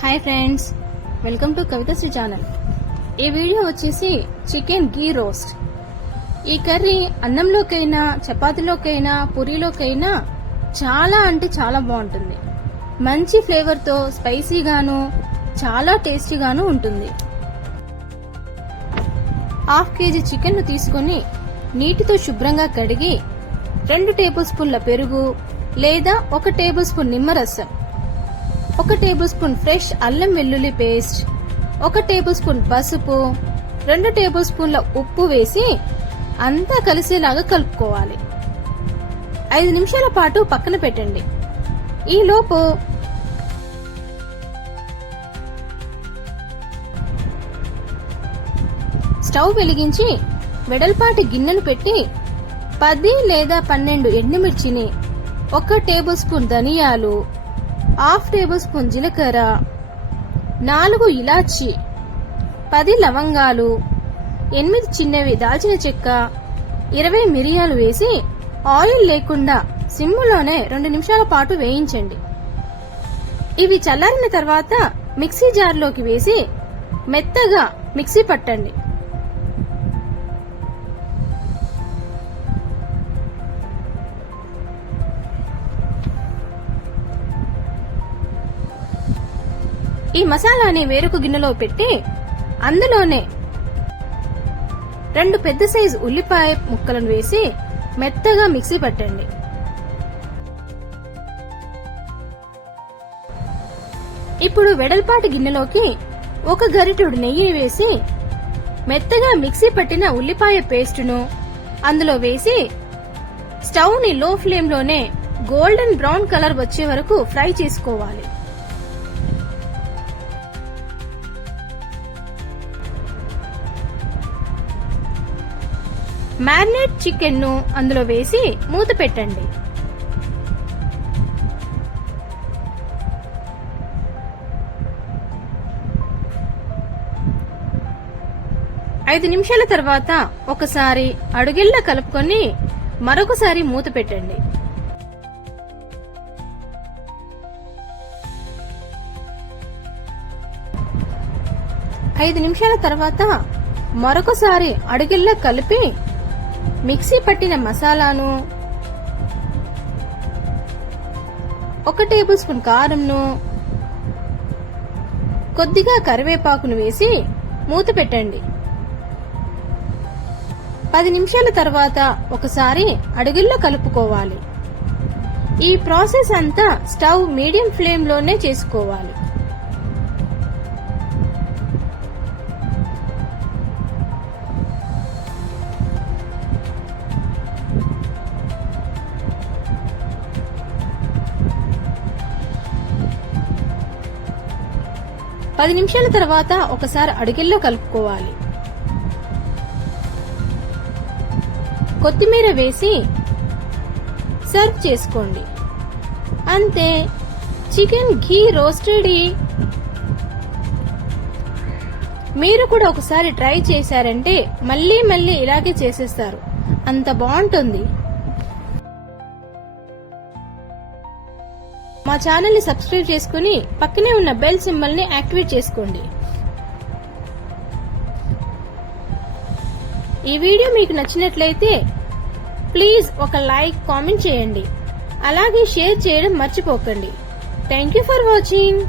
Hi friends, welcome to Kavithasri channel. ఈ video వచ్చేసి chicken ghee roast. ఈ కర్రీ అన్నంలోకైనా, చపాతీలోకైనా, పూరీలోకైనా చాలా అంటే చాలా బాగుంటుంది. మంచి ఫ్లేవర్తో స్పైసీగాను చాలా టేస్టీగాను ఉంటుంది. 1/2 కేజీ చికెన్ ను తీసుకుని నీటితో శుభ్రంగా కడిగి 2 టేబుల్ స్పూన్ల పెరుగు లేదా 1 టేబుల్ స్పూన్ నిమ్మరసం, 1 టేబుల్ స్పూన్ ఫ్రెష్ అల్లం వెల్లుల్లి పేస్ట్, 1 టేబుల్ స్పూన్ పసుపు, 2 టేబుల్ స్పూన్ల ఉప్పు వేసి అంతా కలిసేలాగా కలుపుకోవాలి. 5 నిమిషాల పాటు పక్కన పెట్టండి. ఈలోపు స్టవ్ వెలిగించి వెడల్పాటి గిన్నెను పెట్టి 10 లేదా 12 ఎండుమిర్చిని, 1 టేబుల్ స్పూన్ ధనియాలు, 1/2 టేబుల్ స్పూన్ జీలకర్ర, 4 ఇలాచి, 10 లవంగాలు, 8 చిన్నవి దాల్చిన చెక్క, 20 మిరియాలు వేసి ఆయిల్ లేకుండా సిమ్ములోనే 2 నిమిషాల పాటు వేయించండి. ఇవి చల్లారిన తర్వాత మిక్సీ జార్లోకి వేసి మెత్తగా మిక్సీ పట్టండి. ఈ మసాలాని వేరొక గిన్నెలో పెట్టి అందులోనే 2 పెద్ద సైజు ఉల్లిపాయ ముక్కలను వేసి మెత్తగా మిక్సీ పట్టండి. ఇప్పుడు వెడల్పాటి గిన్నెలోకి 1 గరిటెడు నెయ్యి వేసి మెత్తగా మిక్సీ పట్టిన ఉల్లిపాయ పేస్టును అందులో వేసి స్టవ్ ని లో ఫ్లేమ్ లోనే గోల్డెన్ బ్రౌన్ కలర్ వచ్చే వరకు ఫ్రై చేసుకోవాలి. మ్యారినేట్ చికెన్ ను అందులో వేసి మూత పెట్టండి. ఐదు నిమిషాల తర్వాత ఒకసారి అడుగెల్లా కలుపుకొని మరొకసారి మూత పెట్టండి. ఐదు నిమిషాల తర్వాత మరొకసారి అడుగెల్లా కలిపి మిక్సీ పట్టిన మసాలాను, 1 టేబుల్ స్పూన్ కారంను, కొద్దిగా కరివేపాకును వేసి మూత పెట్టండి. 10 నిమిషాల తర్వాత ఒకసారి అడుగుల్లో కలుపుకోవాలి. ఈ ప్రాసెస్ అంతా స్టవ్ మీడియం ఫ్లేమ్ లోనే చేసుకోవాలి. పది నిమిషాల తర్వాత ఒకసారి అడుగుల్లో కలుపుకోవాలి. కొత్తిమీర వేసి సర్వ్ చేసుకోండి. అంతే, చికెన్ ఘీ రోస్ట్ రెడీ. మీరు కూడా ఒకసారి ట్రై చేశారంటే మళ్ళీ మళ్ళీ ఇలాగే చేసేస్తారు, అంత బాగుంటుంది. మా ఛానల్ ని సబ్స్క్రైబ్ చేసుకుని పక్కనే ఉన్న బెల్ సింబల్ ని యాక్టివేట్ చేసుకోండి. ఈ వీడియో మీకు నచ్చినట్లయితే ప్లీజ్ ఒక లైక్, కామెంట్ చేయండి. అలాగే షేర్ చేయడం మర్చిపోకండి. Thank you for watching.